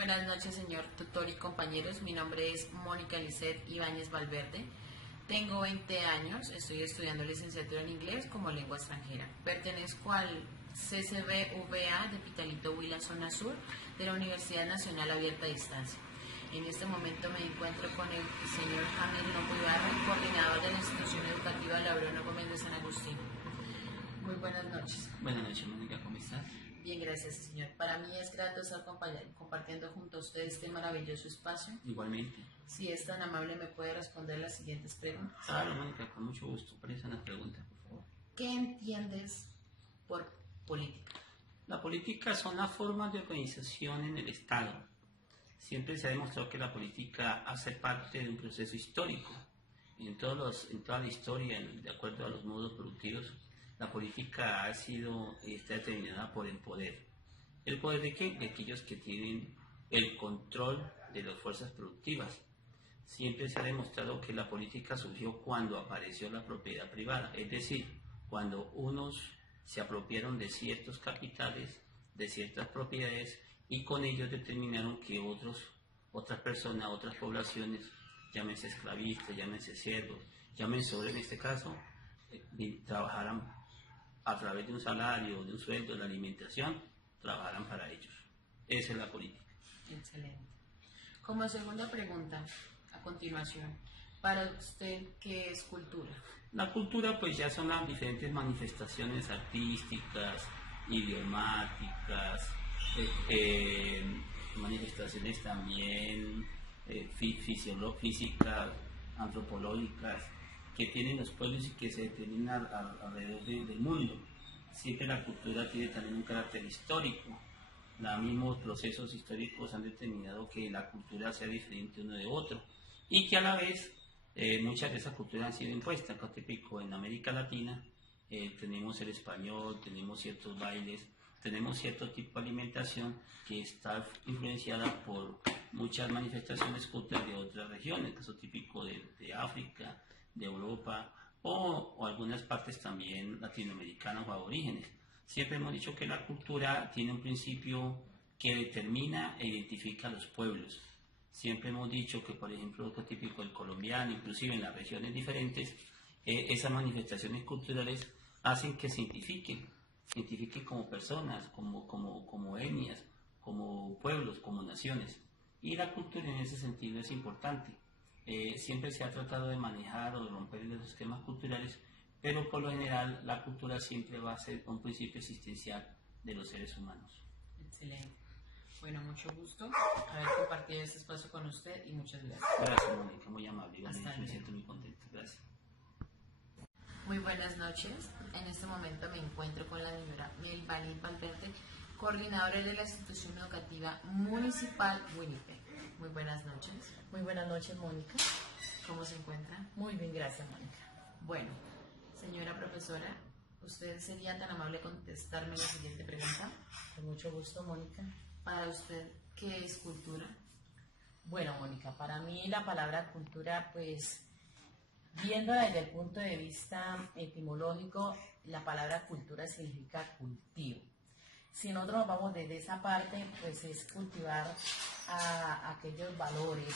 Buenas noches, señor tutor y compañeros. Mi nombre es Mónica Lisset Ibáñez Valverde. Tengo 20 años, estoy estudiando licenciatura en inglés como lengua extranjera. Pertenezco al CCBVA de Pitalito Huila, zona sur, de la Universidad Nacional Abierta a Distancia. En este momento me encuentro con el señor James Lopo Ibarra, coordinador de la institución educativa Laureano Gómez de San Agustín. Muy buenas noches. Buenas noches, Mónica, ¿cómo estás? Bien, gracias, señor. Para mí es grato estar compartiendo junto a usted este maravilloso espacio. Igualmente. Si es tan amable, me puede responder las siguientes preguntas. Claro, Mónica, con mucho gusto. Parece una pregunta, por favor. ¿Qué entiendes por política? La política son las formas de organización en el Estado. Siempre se ha demostrado que la política hace parte de un proceso histórico. En toda la historia, de acuerdo a los modos productivos, la política ha sido y está determinada por el poder. ¿El poder de qué? De aquellos que tienen el control de las fuerzas productivas. Siempre se ha demostrado que la política surgió cuando apareció la propiedad privada, es decir, cuando unos se apropiaron de ciertos capitales, de ciertas propiedades, y con ellos determinaron que otras personas, otras poblaciones, llámense esclavistas, llámense siervos, llámense en este caso, trabajaran a través de un salario, de un sueldo, de la alimentación, trabajarán para ellos. Esa es la política. Excelente. Como segunda pregunta, a continuación, para usted, ¿qué es cultura? La cultura pues ya son las diferentes manifestaciones artísticas, idiomáticas, manifestaciones también físicas, antropológicas, que tienen los pueblos y que se determinan alrededor del mundo. Siempre la cultura tiene también un carácter histórico. Los mismos procesos históricos han determinado que la cultura sea diferente uno de otro y que a la vez muchas de esas culturas han sido impuestas. Como típico en América Latina tenemos el español, tenemos ciertos bailes, tenemos cierto tipo de alimentación que está influenciada por muchas manifestaciones culturales de otras regiones, caso típico de África, de Europa o algunas partes también latinoamericanas o aborígenes. Siempre hemos dicho que la cultura tiene un principio que determina e identifica a los pueblos. Siempre hemos dicho que, por ejemplo, lo típico del colombiano, inclusive en las regiones diferentes, esas manifestaciones culturales hacen que se identifiquen como personas, como etnias, como pueblos, como naciones. Y la cultura en ese sentido es importante. Siempre se ha tratado de manejar o de romper los esquemas culturales, pero por lo general la cultura siempre va a ser un principio existencial de los seres humanos. Excelente. Bueno, mucho gusto haber compartido este espacio con usted y muchas gracias. Gracias, Mónica, muy amable. Hasta Me siento muy contento. Gracias. Muy buenas noches. En este momento me encuentro con la señora Melvin Valverde, coordinadora de la institución educativa municipal Winnipeg. Muy buenas noches. Muy buenas noches, Mónica. ¿Cómo se encuentra? Muy bien, gracias, Mónica. Bueno, señora profesora, ¿usted sería tan amable de contestarme la siguiente pregunta? Con mucho gusto, Mónica. Para usted, ¿qué es cultura? Bueno, Mónica, para mí la palabra cultura, pues, viéndola desde el punto de vista etimológico, la palabra cultura significa cultivo. Si nosotros nos vamos desde esa parte, pues es cultivar a aquellos valores,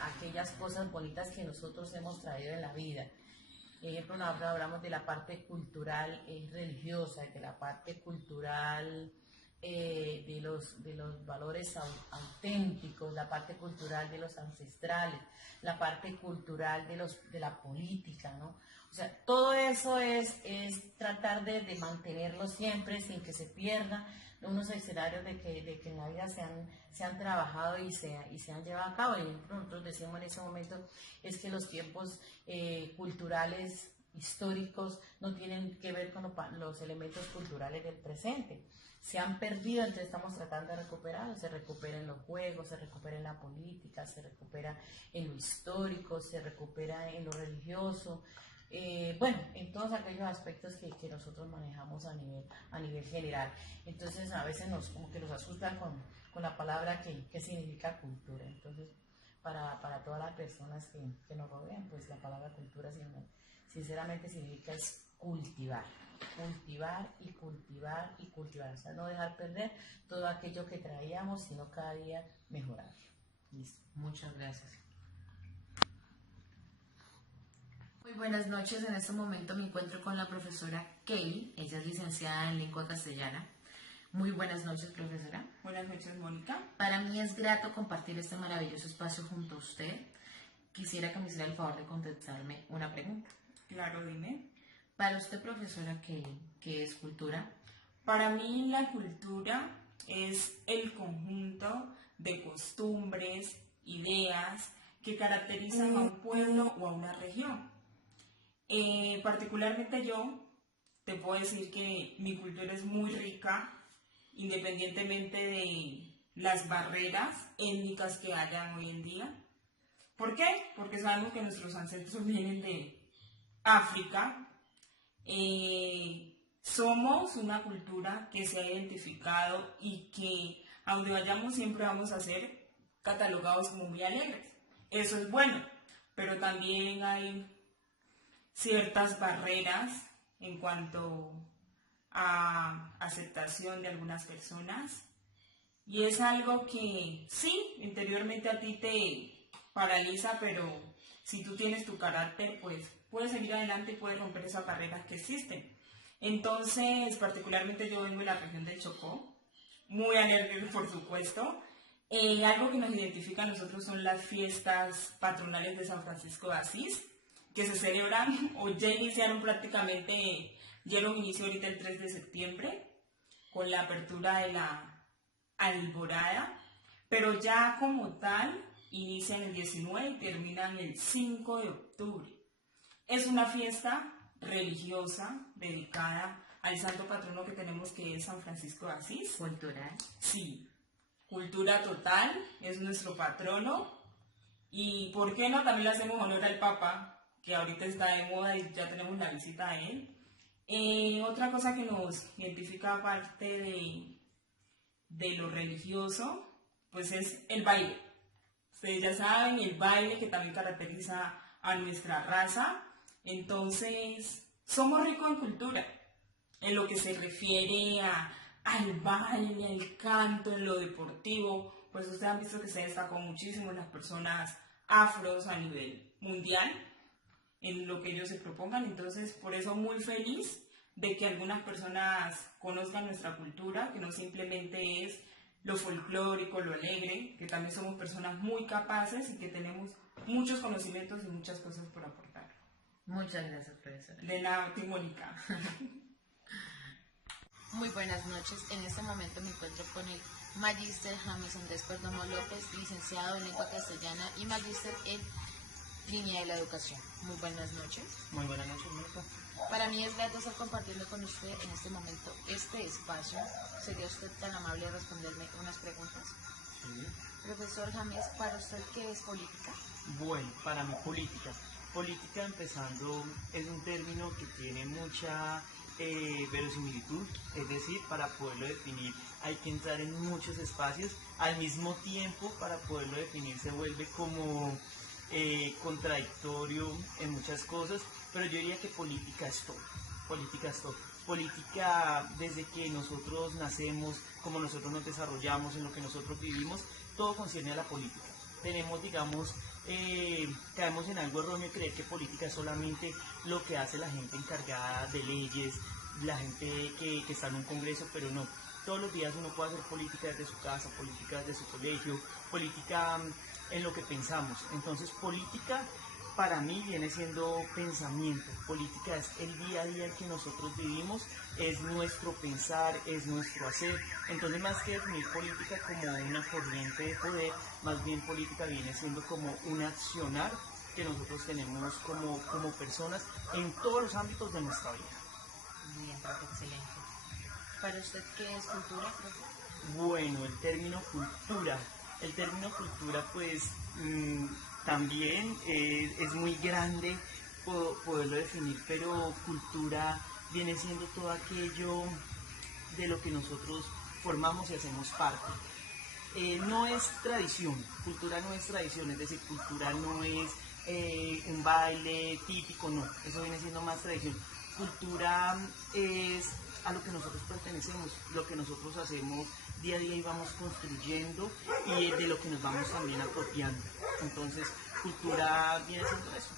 aquellas cosas bonitas que nosotros hemos traído en la vida. Por ejemplo, nosotros hablamos de la parte cultural religiosa, de la parte cultural de los valores auténticos, la parte cultural de los ancestrales, la parte cultural de la política, ¿no? O sea, todo eso es tratar de mantenerlo siempre sin que se pierda unos escenarios de que en la vida se han trabajado y se han llevado a cabo. Y nosotros decimos en ese momento es que los tiempos culturales históricos no tienen que ver con los elementos culturales del presente. Se han perdido, entonces estamos tratando de recuperarlos. Se recupera en los juegos, se recupera en la política, se recupera en lo histórico, se recupera en lo religioso. Bueno, en todos aquellos aspectos que nosotros manejamos a nivel general. Entonces a veces como que nos asusta con la palabra que significa cultura. Entonces, para todas las personas que nos rodean, pues la palabra cultura sinceramente significa es cultivar, cultivar y cultivar y cultivar, o sea, no dejar perder todo aquello que traíamos, sino cada día mejorar. Listo, muchas gracias. Muy buenas noches, en este momento me encuentro con la profesora Kelly, ella es licenciada en lengua castellana. Muy buenas noches, profesora. Buenas noches, Mónica. Para mí es grato compartir este maravilloso espacio junto a usted. Quisiera que me hiciera el favor de contestarme una pregunta. Claro, dime. Para usted, profesora Kelly, ¿qué es cultura? Para mí la cultura es el conjunto de costumbres, ideas que caracterizan a un pueblo o a una región. Particularmente yo te puedo decir que mi cultura es muy rica, independientemente de las barreras étnicas que hayan hoy en día. ¿Por qué? Porque sabemos que nuestros ancestros vienen de África. Somos una cultura que se ha identificado y que a donde vayamos siempre vamos a ser catalogados como muy alegres. Eso es bueno, pero también hay ciertas barreras en cuanto a aceptación de algunas personas, y es algo que sí, interiormente a ti te paraliza, pero si tú tienes tu carácter, pues puedes seguir adelante y puedes romper esas barreras que existen. Entonces, particularmente yo vengo de la región del Chocó, muy alegre por supuesto. Algo que nos identifica a nosotros son las fiestas patronales de San Francisco de Asís, que se celebran o ya iniciaron prácticamente, dieron inicio ahorita el 3 de septiembre, con la apertura de la alborada, pero ya como tal inician el 19 y terminan el 5 de octubre. Es una fiesta religiosa dedicada al santo patrono que tenemos, que es San Francisco de Asís. Cultural. Sí, cultura total, es nuestro patrono. Y por qué no, también le hacemos honor al Papa, que ahorita está de moda y ya tenemos la visita a él. Otra cosa que nos identifica aparte de lo religioso, pues es el baile. Ustedes ya saben, el baile que también caracteriza a nuestra raza. Entonces, somos ricos en cultura, en lo que se refiere al baile, al canto, en lo deportivo. Pues ustedes han visto que se destacó muchísimo las personas afros a nivel mundial en lo que ellos se propongan. Entonces, por eso muy feliz de que algunas personas conozcan nuestra cultura, que no simplemente es lo folclórico, lo alegre, que también somos personas muy capaces y que tenemos muchos conocimientos y muchas cosas por aportar. Muchas gracias, profesora. De nada, Mónica. Muy buenas noches. En este momento me encuentro con el Magíster James Andrés Perdomo López, licenciado en lengua castellana y magíster en línea de la educación. Muy buenas noches. Muy buenas noches, Mónica. Para mí es grato estar compartiendo con usted en este momento este espacio. ¿Sería usted tan amable de responderme unas preguntas? Sí. Profesor James, ¿para usted qué es política? Bueno, para mí política. Política, empezando, es un término que tiene mucha verosimilitud, es decir, para poderlo definir hay que entrar en muchos espacios. Al mismo tiempo, para poderlo definir se vuelve como contradictorio en muchas cosas, pero yo diría que política es todo. Política es todo. Política, desde que nosotros nacemos, como nosotros nos desarrollamos, en lo que nosotros vivimos, todo concierne a la política. Tenemos, digamos, caemos en algo erróneo de creer que política es solamente lo que hace la gente encargada de leyes, la gente que está en un congreso, pero no. Todos los días uno puede hacer política desde su casa, política desde su colegio, política en lo que pensamos. Entonces, política para mí viene siendo pensamiento. Política es el día a día en que nosotros vivimos, es nuestro pensar, es nuestro hacer. Entonces, más que definir política como una corriente de poder, más bien política viene siendo como un accionar que nosotros tenemos como personas en todos los ámbitos de nuestra vida. Muy bien, profe, excelente. ¿Para usted qué es cultura, profe? Bueno, el término cultura pues también es muy grande poderlo definir, pero cultura viene siendo todo aquello de lo que nosotros formamos y hacemos parte. no es tradición, cultura no es tradición, es decir, cultura no es un baile típico, no, eso viene siendo más tradición. Cultura es a lo que nosotros pertenecemos, lo que nosotros hacemos día a día y vamos construyendo y de lo que nos vamos también apropiando. Entonces, cultura viene siendo eso.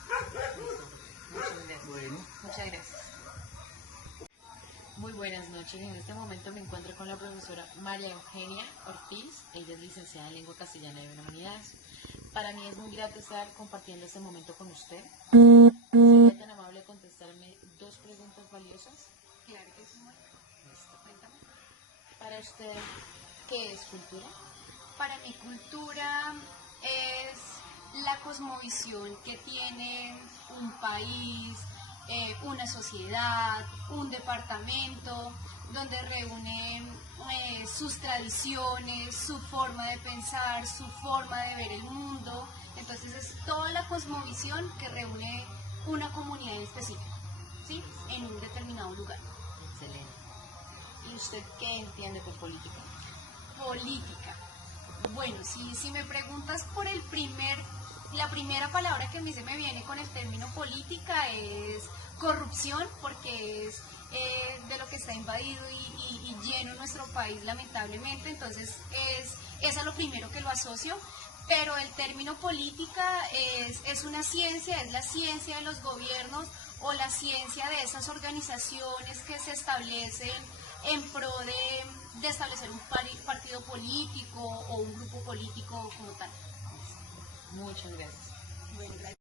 Muchas gracias. Bueno. Muchas gracias. Muy buenas noches. En este momento me encuentro con la profesora María Eugenia Ortiz. Ella es licenciada en Lengua Castellana y Humanidades. Para mí es muy grato estar compartiendo este momento con usted. ¿Sería tan amable contestarme 2 preguntas valiosas? Claro que sí. Listo, cuéntame. Para usted, ¿qué es cultura? Para mi cultura es la cosmovisión que tiene un país, una sociedad, un departamento, donde reúnen sus tradiciones, su forma de pensar, su forma de ver el mundo. Entonces es toda la cosmovisión que reúne una comunidad en específico, ¿sí? En un determinado lugar. Excelente. ¿Y usted qué entiende por política? Política. Bueno, si me preguntas por la primera palabra que a mí se me viene con el término política es corrupción, porque es de lo que está invadido y lleno nuestro país, lamentablemente. Entonces es a lo primero que lo asocio. Pero el término política es una ciencia, es la ciencia de los gobiernos o la ciencia de esas organizaciones que se establecen en pro de establecer un partido político o un grupo político como tal. Muchas gracias. Bueno, gracias.